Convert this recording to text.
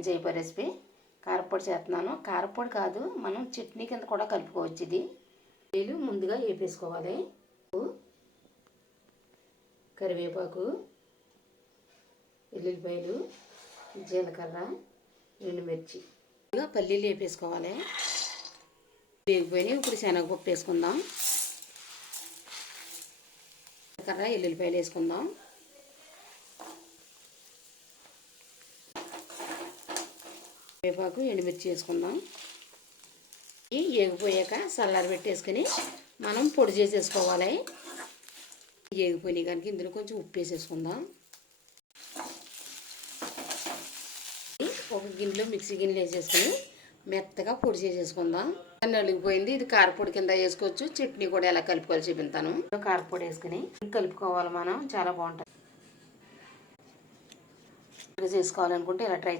నేను చేయబోయే రెసిపీ కారపొడి చేస్తున్నాను. కారపొడి కాదు, మనం చట్నీ కింద కూడా కలుపుకోవచ్చు. ఇది నీళ్ళు ముందుగా వేపేసుకోవాలి. కరివేపాకు, ఎల్లుల్లిపాయలు, జీలకర్ర, ఎండుమిర్చి, పల్లీలు వేపేసుకోవాలి. వేగిపోయినాయి. ఇప్పుడు శనగపప్పు వేసుకుందాం. జీలకర్ర, ఎల్లుల్లిపాయలు వేసుకుందాం. కరివేపాకు, ఎండుమిర్చి వేసుకుందాం. ఇవి వేగిపోయాక చల్లారి పెట్టేసుకుని మనం పొడి చేసేసుకోవాలి. వేగిపోయినాయి కనుక ఇందులో కొంచెం ఉప్పు వేసేసుకుందాం. ఒక గిన్నెలో మిక్సీ గిన్నెలు వేసేసుకుని మెత్తగా పొడి చేసేసుకుందాం. నలిగిపోయింది. ఇది కారపొడి కింద వేసుకోవచ్చు. చట్నీ కూడా ఎలా కలుపుకోవాలి చూపిస్తాను. కారపొడి వేసుకుని కలుపుకోవాలి. మనం చాలా బాగుంటుంది. చేసుకోవాలనుకుంటే ఇలా ట్రై